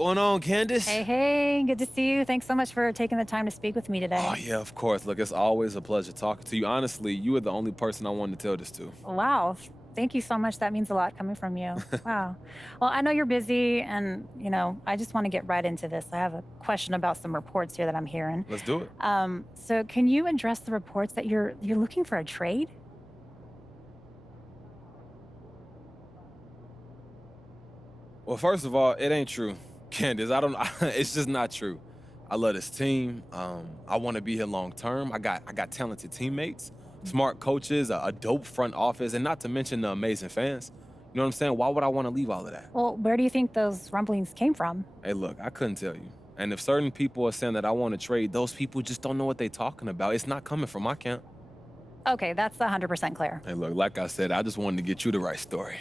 Going on, Candace? Hey, good to see you. Thanks so much for taking the time to speak with me Oh, today. yeah, of course. Look, it's always a pleasure talking to you. Honestly, you are the only person I wanted to tell this to. Wow, thank you so much. That means a lot coming from you. Wow. Well, I know you're busy and, I just want to get right into this. I have a question about some reports here that I'm hearing. Let's do it. So can you address the reports that you're looking for a trade? Well, first of all, it ain't true. Candace, I don't it's just not true. I love this team. I want to be here long term. I got talented teammates, smart coaches, a dope front office, and not to mention the amazing fans. You know what I'm saying? Why would I want to leave all of that? Well, where do you think those rumblings came from? Hey, look, I couldn't tell you. And if certain people are saying that I want to trade, those people just don't know what they're talking about. It's not coming from my camp. Okay, that's 100% clear. Hey, look, like I said, I just wanted to get you the right story.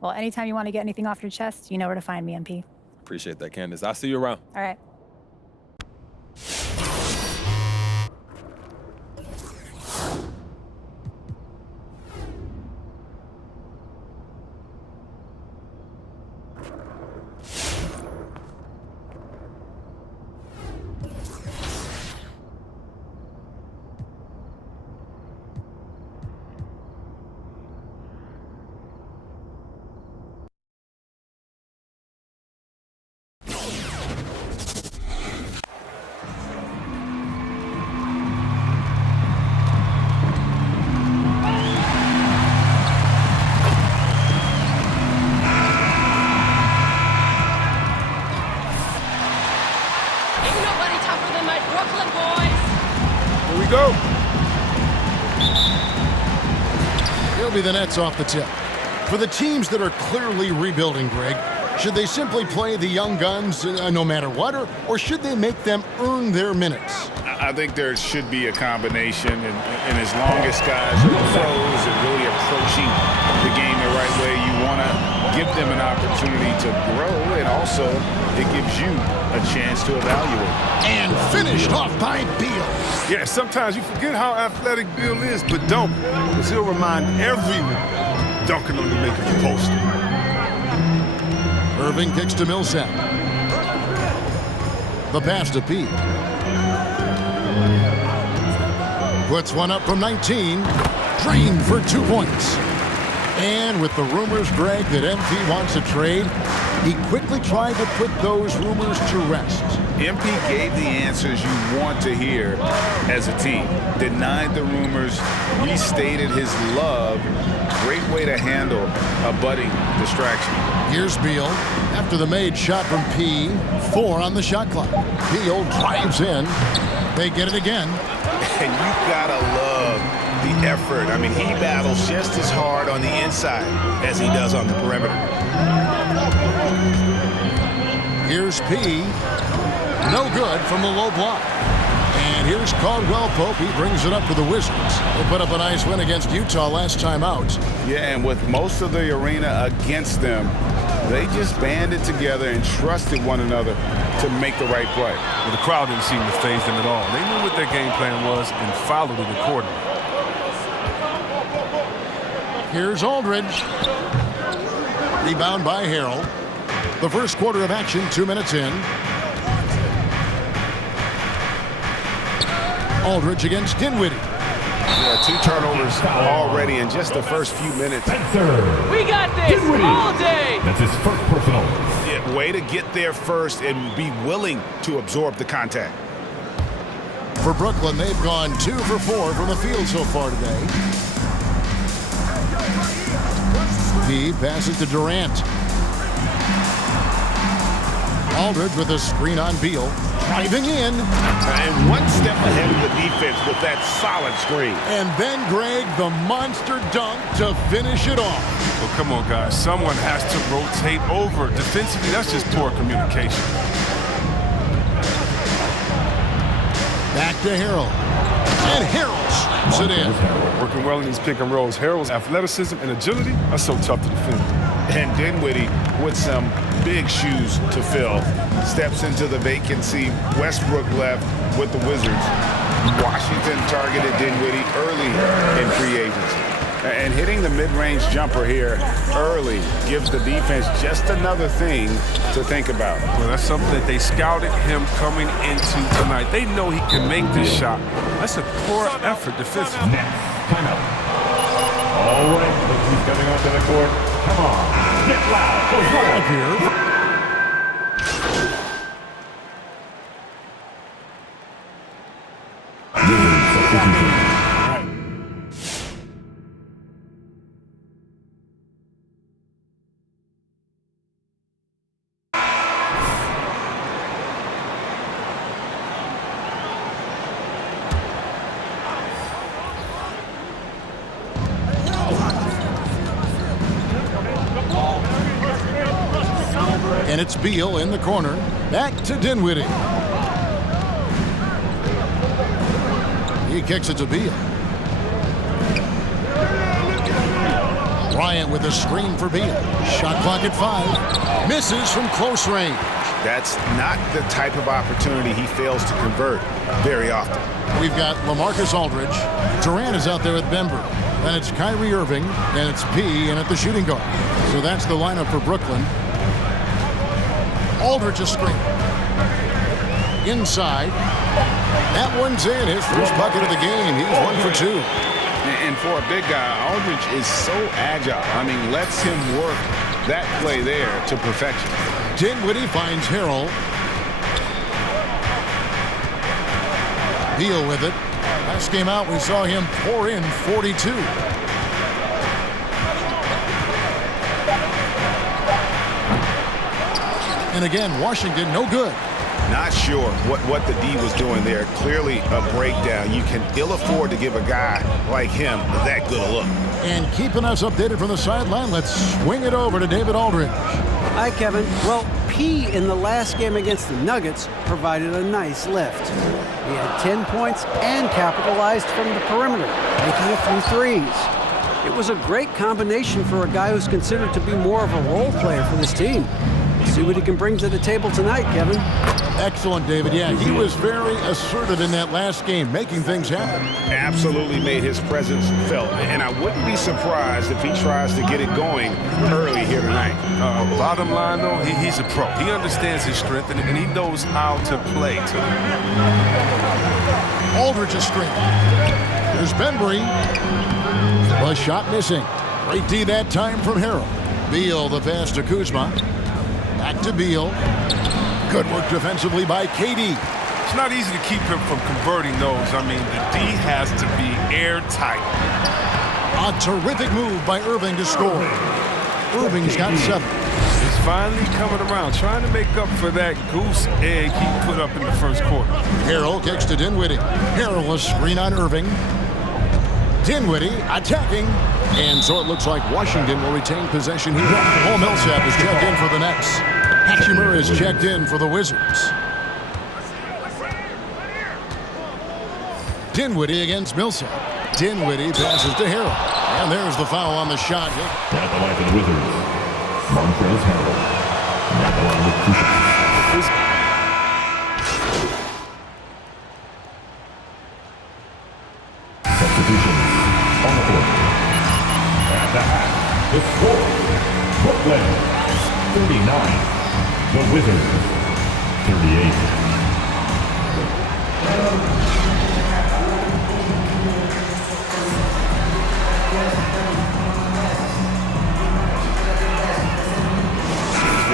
Well, anytime you want to get anything off your chest, you know where to find me, MP. Appreciate that, Candace. I'll see you around. All right. Ain't nobody tougher than my Brooklyn boys. Here we go. He'll be the Nets off the tip. For the teams that are clearly rebuilding, Greg, should they simply play the young guns no matter what, or should they make them earn their minutes? I think there should be a combination, and as long as guys are pros and really approaching the game the right way, you want to give them an opportunity to grow, and also it gives you a chance to evaluate. And finished off by Beal. Yeah, sometimes you forget how athletic Bill is, but don't, because he'll remind everyone dunking on you making you post. Irving kicks to Millsap. The pass to Pete. Puts one up from 19. Drained for 2 points. And with the rumors, Greg, that MP wants a trade, he quickly tried to put those rumors to rest. MP gave the answers you want to hear as a team. Denied the rumors, restated his love. Great way to handle a budding distraction. Here's Beal. After the made shot from P, 4 on the shot clock. Beal drives in. They get it again. And you gotta love the effort. I mean, he battles just as hard on the inside as he does on the perimeter. Here's P. No good from the low block. And here's Caldwell Pope. He brings it up for the Wizards. They put up a nice win against Utah last time out. Yeah, and with most of the arena against them, they just banded together and trusted one another to make the right play. Well, the crowd didn't seem to faze them at all. They knew what their game plan was and followed it accordingly. Here's Aldridge. Rebound by Harrell. The first quarter of action, 2 minutes in. Aldridge against Dinwiddie. Yeah, 2 turnovers already in just the first few minutes. We got this all day. That's his first personal. Yeah, way to get there first and be willing to absorb the contact. For Brooklyn, they've gone 2 for 4 from the field so far today. He passes to Durant. Aldridge with a screen on Beal. Driving in. And one step ahead of the defense with that solid screen. And then, Greg, the monster dunk to finish it off. Well, come on, guys. Someone has to rotate over. Defensively, that's just poor communication. Back to Harrell. And Harrell slaps it in. Working well in these pick and rolls. Harold's athleticism and agility are so tough to defend. And Dinwiddie with some big shoes to fill. Steps into the vacancy. Westbrook left with the Wizards. Washington targeted Dinwiddie early in free agency. And hitting the mid-range jumper here early gives the defense just another thing to think about. Well, that's something that they scouted him coming into tonight. They know he can make this shot. That's a poor effort defensively. Timeout. All right, look who's coming onto the court. Come on, get loud. Go right here. And it's Beal in the corner. Back to Dinwiddie. He kicks it to Beal. Bryant with a screen for Beal. Shot clock at 5. Misses from close range. That's not the type of opportunity he fails to convert very often. We've got LaMarcus Aldridge. Durant is out there with Bember. Then it's Kyrie Irving. And it's P in at the shooting guard. So that's the lineup for Brooklyn. Aldridge a screen. Inside. That one's in. His first bucket of the game. He's 1 for 2. And for a big guy, Aldridge is so agile. I mean, lets him work that play there to perfection. Dinwiddie finds Harrell. Beal with it. Last game out, we saw him pour in 42. And again, Washington, no good. Not sure what the D was doing there. Clearly a breakdown. You can ill afford to give a guy like him that good a look. And keeping us updated from the sideline, let's swing it over to David Aldridge. Hi, Kevin. Well, P in the last game against the Nuggets provided a nice lift. He had 10 points and capitalized from the perimeter, making a few threes. It was a great combination for a guy who's considered to be more of a role player for this team. See what he can bring to the table tonight, Kevin. Excellent, David. Yeah, he was very assertive in that last game, making things happen. Absolutely made his presence felt. And I wouldn't be surprised if he tries to get it going early here tonight. Bottom line, though, he's a pro. He understands his strength, and he knows how to play to it. Aldridge a screen. There's Bembry. A shot missing. Great D that time from Harrell. Beal the pass to Kuzma. Back to Beal. Good work defensively by KD. It's not easy to keep him from converting those. I mean, the D has to be airtight. A terrific move by Irving to score. Irving's got 7. He's finally coming around, trying to make up for that goose egg he put up in the first quarter. Harrell kicks to Dinwiddie. Harrell a screen on Irving. Dinwiddie attacking. And so it looks like Washington will retain possession here. Paul Millsap is checked in for the Nets. Hachimura is checked in for the Wizards. Dinwiddie against Millsap. Dinwiddie passes to Harrell. And there's the foul on the shot. At the line for the Wizards, Montrezl Harrell. At the line with 2 shots. Substitutions on the court. At the half, the score, Brooklyn 39. The Wizards 38.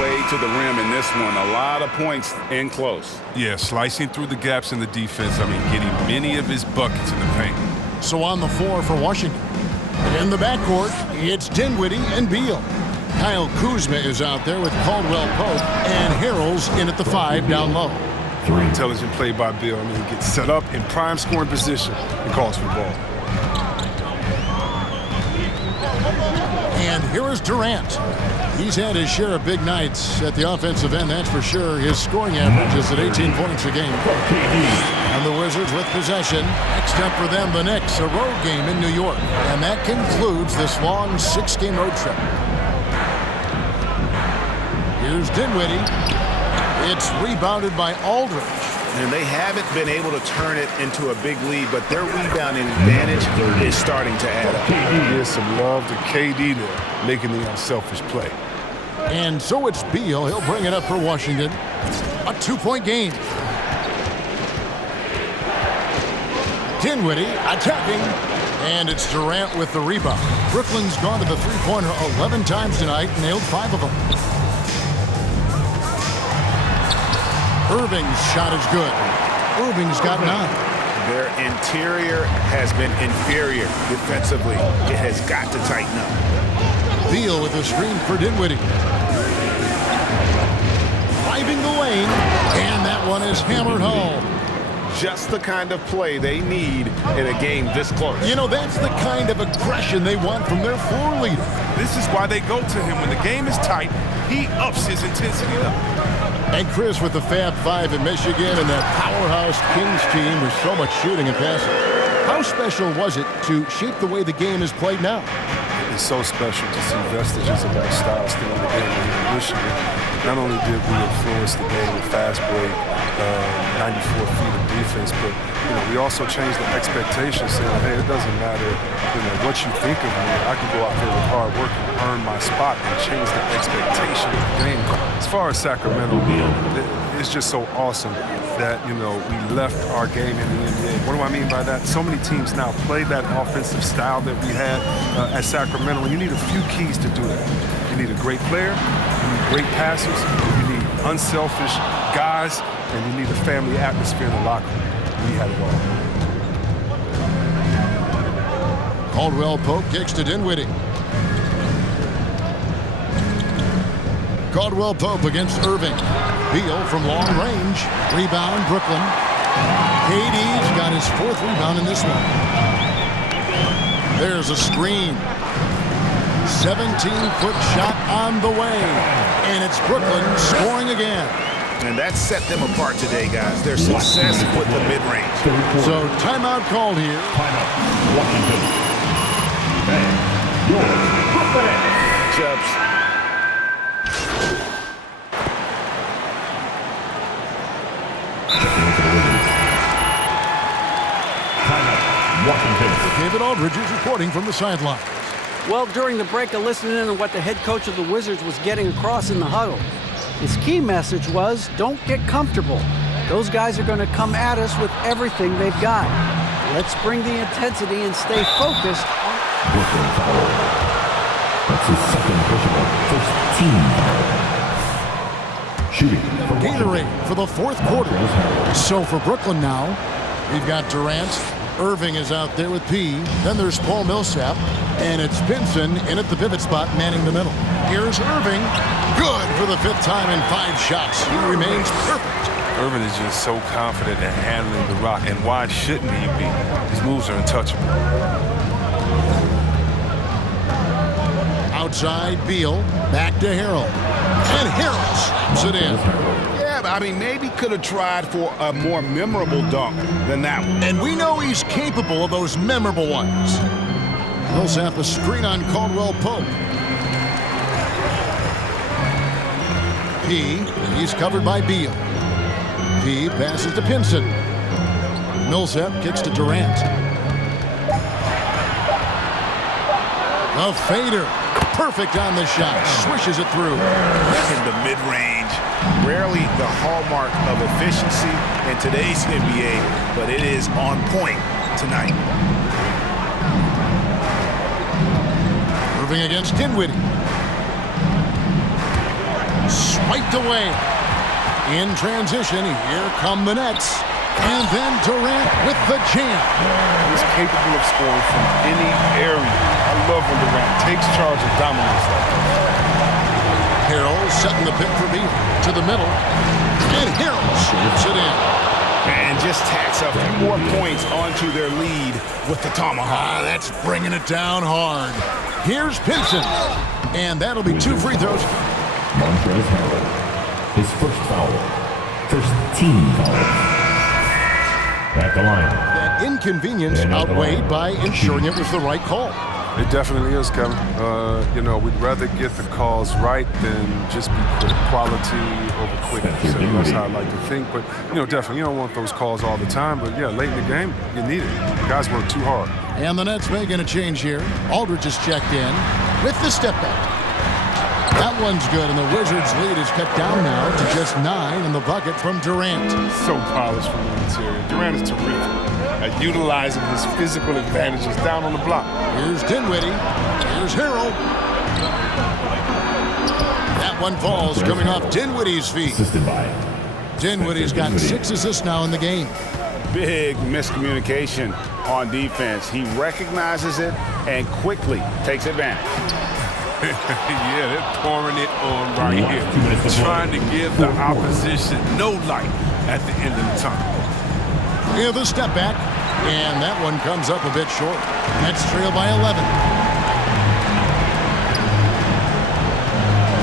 Way to the rim in this one. A lot of points in close. Yeah, slicing through the gaps in the defense. I mean, getting many of his buckets in the paint. So on the floor for Washington. In the backcourt, it's Dinwiddie and Beal. Kyle Kuzma is out there with Caldwell Pope, and Harrell's in at the 5 down low. Intelligent play by Bill. I mean, he gets set up in prime scoring position and calls for the ball. And here is Durant. He's had his share of big nights at the offensive end, that's for sure. His scoring average is at 18 points a game. And the Wizards with possession. Next up for them, the Knicks, a road game in New York. And that concludes this long 6-game road trip. Here's Dinwiddie. It's rebounded by Aldridge. And they haven't been able to turn it into a big lead, but their rebounding advantage is starting to add up. Here's some love to KD there, making the unselfish play. And so it's Beal. He'll bring it up for Washington. A 2-point game. Dinwiddie attacking. And it's Durant with the rebound. Brooklyn's gone to the three-pointer 11 times tonight, nailed 5 of them. Irving's shot is good. Irving's got 9. Their interior has been inferior defensively. It has got to tighten up. Beal with a screen for Dinwiddie. Driving the lane, and that one is hammered home. Just the kind of play they need in a game this close. You know, that's the kind of aggression they want from their floor leader. This is why they go to him. When the game is tight, he ups his intensity level. And Chris with the Fab Five in Michigan and that powerhouse Kings team with so much shooting and passing. How special was it to shape the way the game is played now? It's so special to see vestiges of that style still in the game in Michigan. Not only did we influence the game with fast break, 94 feet of defense, but we also changed the expectations, saying, hey, it doesn't matter what you think of me. I can go out there with hard work and earn my spot and change the expectation of the game. As far as Sacramento, it's just so awesome that we left our game in the NBA. What do I mean by that? So many teams now play that offensive style that we had at Sacramento, and you need a few keys to do that. You need a great player, you need great passers, you need unselfish guys, and you need a family atmosphere in the locker room. We had it all. Caldwell Pope kicks to Dinwiddie. Caldwell Pope against Irving. Beal from long range. Rebound, Brooklyn. KD's got his 4th rebound in this one. There's a screen. 17-foot shot on the way. And it's Brooklyn scoring again. And that set them apart today, guys. Their success with the mid-range. So timeout called here. Timeout. Washington. And yours. Chubbs. Washington. David Aldridge is reporting from the sideline. Well, during the break, I listened in on what the head coach of the Wizards was getting across in the huddle. His key message was, don't get comfortable. Those guys are going to come at us with everything they've got. Let's bring the intensity and stay focused. Brooklyn foul. That's his second personal. First team foul. Shooting for Gatorade for the 4th quarter. So for Brooklyn now, we've got Durant. Irving is out there with P. Then there's Paul Millsap. And it's Pinson in at the pivot spot, manning the middle. Here's Irving. Good for the 5th time in 5 shots. He remains perfect. Irving is just so confident in handling the rock, and why shouldn't he be? His moves are untouchable. Outside, Beal. Back to Harrell. And Harrell slaps it in. Yeah, but maybe could have tried for a more memorable dunk than that one. And we know he's capable of those memorable ones. Millsap a screen on Caldwell Pope. P, he's covered by Beal. P passes to Pinson. Millsap kicks to Durant. A fader. Perfect on the shot. Swishes it through. In the mid-range. Rarely the hallmark of efficiency in today's NBA, but it is on point tonight. Irving against Dinwiddie. Swiped away. In transition, here come the Nets. And then Durant with the jam. He's capable of scoring from any area. I love when Durant takes charge and dominates like that. Harrell setting the pick for Beal. To the middle. And Harrell shoots it in. And just tacks a few more points onto their lead with the tomahawk. That's bringing it down hard. Here's Pinson. And that'll be 2 free throws. Montrezl Harrell. His first foul. First team foul. At the line. That inconvenience outweighed by ensuring it was the right call. It definitely is, Kevin. You know, we'd rather get the calls right than just be quality over quickness. So that's how I like to think. But, you know, definitely, you don't want those calls all the time. But, yeah, late in the game, you need it. Guys work too hard. And the Nets making a change here. Aldridge is checked in with the step back. That one's good, and the Wizards' lead is cut down now to just 9 in the bucket from Durant. So polished from the interior. Durant is terrific at utilizing his physical advantages down on the block. Here's Dinwiddie. Here's Harrell. That one falls coming off Dinwiddie's feet. Dinwiddie's got 6 assists now in the game. Big miscommunication on defense. He recognizes it and quickly takes advantage. Yeah, they're pouring it on right here. Trying to give the opposition no light at the end of the tunnel. Yeah, the step back. And that one comes up a bit short. Nets trail by 11.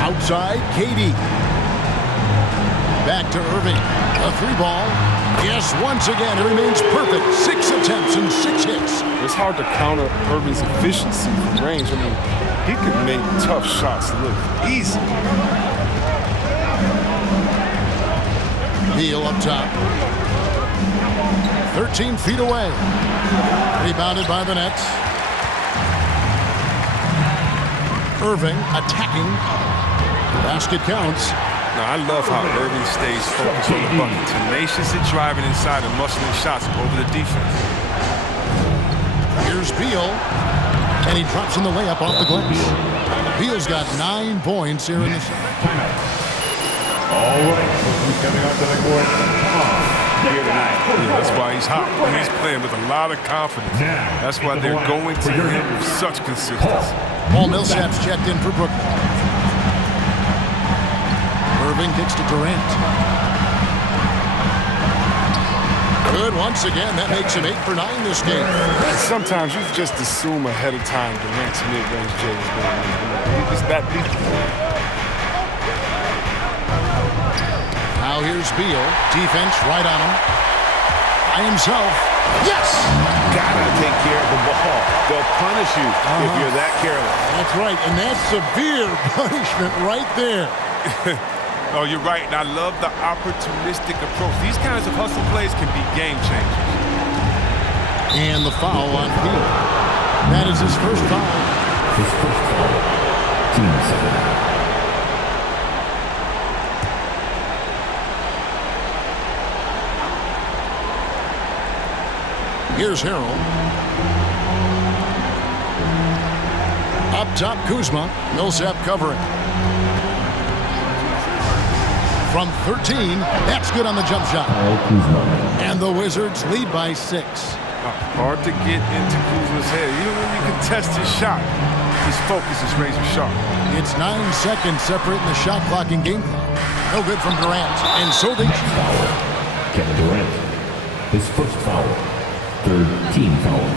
Outside, KD. Back to Irving. A 3-ball. Yes, once again, it remains perfect. 6 attempts and 6 hits. It's hard to counter Irving's efficiency from range. I mean, he could make tough shots look easy. Beal up top. 13 feet away. Rebounded by the Nets. Irving attacking. Basket counts. Now, I love how Irving stays focused on the bucket, tenacious at driving inside and muscling shots over the defense. Here's Beal, and he drops in the layup off the glass. Beal's got 9 points here in the second. All right, who's coming onto the court? Here tonight. Yeah, that's why he's hot. He's playing with a lot of confidence. That's why they're going to him with such consistency. Paul Millsap's checked in for Brooklyn. Irving kicks to Durant. Good once again. That makes him 8 for 9 this game. Sometimes you just assume ahead of time Durant's mid-range J is going to be that deep. Now here's Beal. Defense right on him. By himself. Yes! Gotta take care of the ball. They'll punish you if you're that careless. That's right, and that's severe punishment right there. Oh, you're right, and I love the opportunistic approach. These kinds of hustle plays can be game changers. And the foul on Beal. That is his first foul. His first foul. Team 7. Here's Harrell. Up top, Kuzma. Millsap covering. From 13, that's good on the jump shot. And the Wizards lead by 6. Hard to get into Kuzma's head. Even when you contest his shot, his focus is razor sharp. It's 9 seconds separating the shot clock and game clock. No good from Durant. And so they Kevin Durant. His first foul. Third team foul.